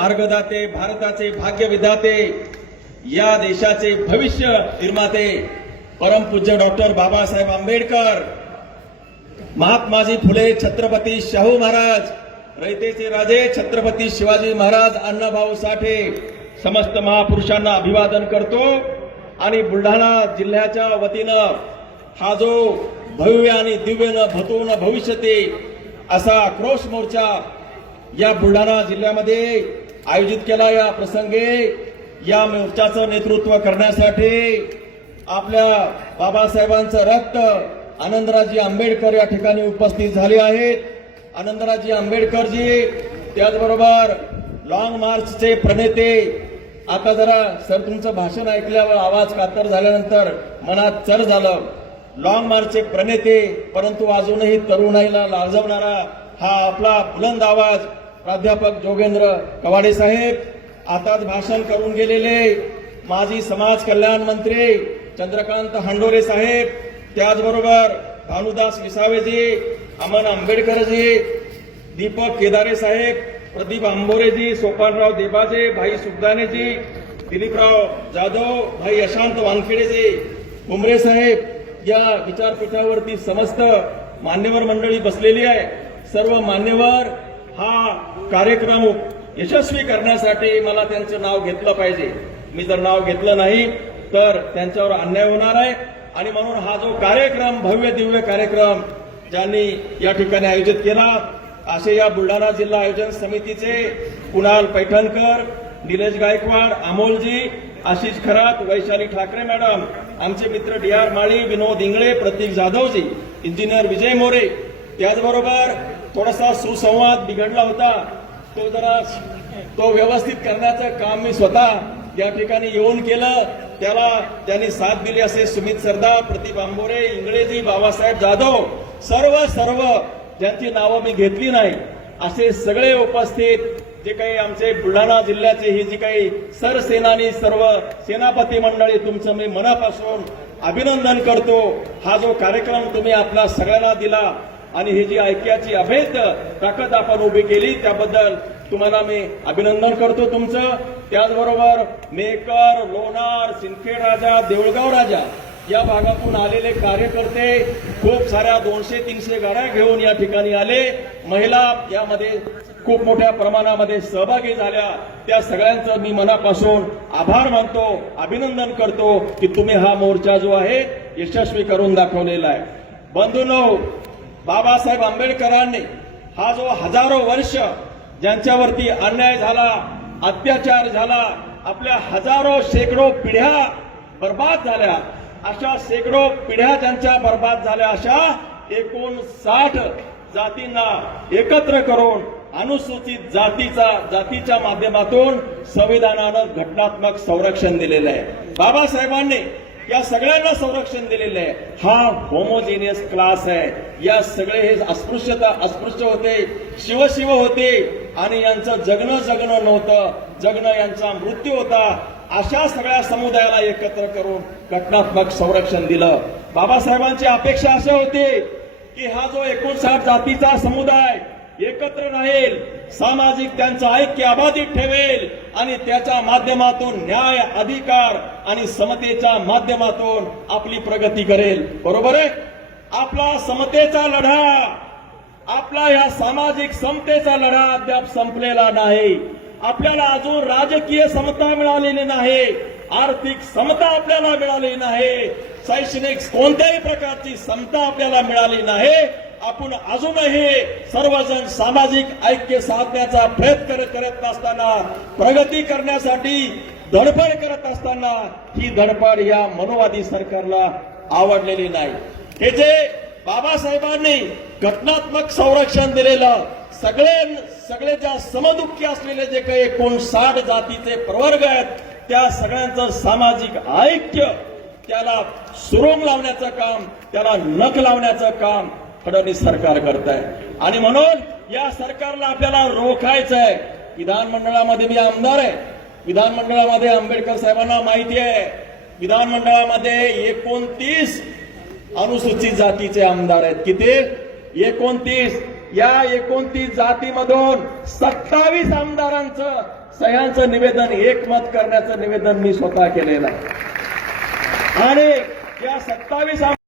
मार्गदाते, भारताचे भाग्य विधाते, या देशाचे भविष्य निर्माते परमपूज्य डॉक्टर बाबासाहेब आंबेडकर, महात्माजी फुले, छत्रपती शाहू महाराज, रयतेचे राजे छत्रपती शिवाजी महाराज, अण्णाभाऊ साठे, समस्त महापुरुषांना अभिवादन करतो। आणि बुलढाणा जिल्ह्याच्या वतीनं हा जो भव्य आणि दिव्य न भतो न भविष्यते असा आक्रोश मोर्चा या बुलढाणा जिल्ह्यामध्ये आयोजित केला। या प्रसंगी या मोर्चाचं नेतृत्व करण्यासाठी आपल्या बाबासाहेबांचं रक्त आनंदराजी आंबेडकर या ठिकाणी उपस्थित झाले आहेत। आनंदराजी आंबेडकरजी, त्याचबरोबर लॉंग मार्चचे प्रणेते। आता जरा सर तुमचं भाषण ऐकल्यावर आवाज कातर झाल्यानंतर मनात चर झालं। लॉंग मार्चचे प्रणेते परंतु अजूनही तरुणाईला लाजवणारा हा आपला बुलंद आवाज प्राध्यापक जोगेंद्र कवाडे साहेब, आताच भाषण करून गेलेले माजी समाज कल्याण मंत्री चंद्रकांत हंडोरे साहेब, त्याचबरोबर भानुदास विसावेजी, अमन आंबेडकरजी, दीपक केदारे साहेब, प्रदीप आंबोरेजी, सोपानराव देबाजे, भाई सुखदानेजी, दिलीपराव जाधव, भाई यशांत वानखेडेजी, उमरे साहेब, या विचारपीठावरती समस्त मान्यवर मंडळी बसलेली आहे। सर्व मान्यवर हा कार्यक्रम यशस्वी करण्यासाठी मला त्यांचं नाव घेतलं पाहिजे। मी जर नाव घेतलं नाही तर त्यांच्यावर अन्याय होणार आहे आणि म्हणून हा जो कार्यक्रम, भव्य दिव्य कार्यक्रम ज्यांनी या ठिकाणी आयोजित केला, असे या बुलढाणा जिल्हा आयोजन समितीचे कुणाल पैठणकर, निलेश गायकवाड, अमोलजी, आशिष खरात, वैशाली ठाकरे मॅडम, आमचे मित्र डी.आर. माळी, विनोद इंगळे, प्रतीक जाधवजी, इंजिनियर विजय मोरे, त्याचबरोबर थोडासा सुसंवाद बिघडला होता, तो व्यवस्थित करण्याचं काम मी स्वतः या ठिकाणी येऊन केलं। त्याला ज्यांनी साथ दिली असे सुमित सरदार, प्रदीप आंबोरे, इंगळेजी, बाबासाहेब जाधव, सर्व ज्यांची नावं मी घेतली नाही असे सगळे उपस्थित जे काही आमचे बुलढाणा जिल्ह्याचे ही जी काही सरसेनानी, सर्व सेनापती मंडळी, तुमचं मी मनापासून अभिनंदन करतो। हा जो कार्यक्रम तुम्ही आपला सगळ्यांना दिला आणि ही जी ऐक्याची अभेद ताकद आपण उभी केली त्याबद्दल तुम्हाला मी अभिनंदन करतो तुमचं। त्याचबरोबर मेकर, लोणार, सिंदखेड राजा, देऊळगाव राजा या भागातून आलेले कार्यकर्ते खूप साऱ्या 200-300 गाड्या घेऊन या ठिकाणी आले। महिला यामध्ये खूप मोठ्या प्रमाणामध्ये सहभागी झाल्या। त्या सगळ्यांचं मी मनापासून आभार मानतो, अभिनंदन करतो की तुम्ही हा मोर्चा जो आहे यशस्वी करून दाखवलेला आहे। बंधूंनो, बाबासाहेब आंबेडकरांनी हा जो हजारो वर्ष ज्यांच्यावरती अन्याय झाला, अत्याचार झाला, आपल्या हजारो शेकडो पिढ्या बर्बाद झाल्या, अशा शेकडो पिढ्या ज्यांच्या बर्बाद झाल्या, अशा 59 जातींना एकत्र करून अनुसूचित जातीच्या माध्यमातून संविधानानं घटनात्मक संरक्षण दिलेलं आहे। बाबासाहेबांनी या सगळ्यांना संरक्षण दिलेलं आहे। हा होमोजेनियस क्लास आहे। या सगळे हे अस्पृश्य होते, शिव होते आणि यांचं जगणं नव्हतं, जगणं यांचा मृत्यू होता। अशा सगळ्या समुदायाला एकत्र करून घटनात्मक संरक्षण दिलं। बाबासाहेबांची अपेक्षा अशी होती की हा जो 59 जातीचा समुदाय एकत्र राहील, सामाजिक त्यांचं ऐक्य अबाधित ठेवेल आणि त्याच्या माध्यमातून न्याय, अधिकार आणि समतेच्या माध्यमातून आपली प्रगती करेल। बरोबर आहे? आपला समतेचा लढा, आपला या सामाजिक समतेचा लढा अद्याप संपलेला नाही। आपल्याला अजून राजकीय समता मिळालेली नाही, आर्थिक समता आपल्याला मिळालेली नाही, शैक्षणिक कोणत्याही प्रकारची समता आपल्याला मिळाली नाही। आपण अजूनही सर्वजण सामाजिक ऐक्य साधण्याचा प्रयत्न करत असताना, प्रगती करण्यासाठी धडपड करत असताना ही धडपड या मनोवादी सरकारला आवडलेली नाही। हे जे बाबासाहेबांनी घटनात्मक संरक्षण दिलेलं, सगळे ज्या समदुःखी असलेले जे काही 59 जातीचे प्रवर्ग आहेत त्या सगळ्यांचं सामाजिक ऐक्य, त्याला सुरुंग लावण्याचं काम, त्याला नख लावण्याचं काम फडणवीस सरकार करत आहे। आणि म्हणून या सरकारला आपल्याला रोखायचं आहे। विधानमंडळामध्ये मी आमदार आहे, विधानमंडळामध्ये आंबेडकर साहेबांना माहिती आहे, विधानमंडळामध्ये 29 अनुसूचित जातीचे आमदार आहेत। किती? 29। या 29 जातीमधून 27 आमदारांचं सह्यांचं निवेदन एकमत करण्याचं निवेदन मी स्वतः केलेलं आहे आणि या 27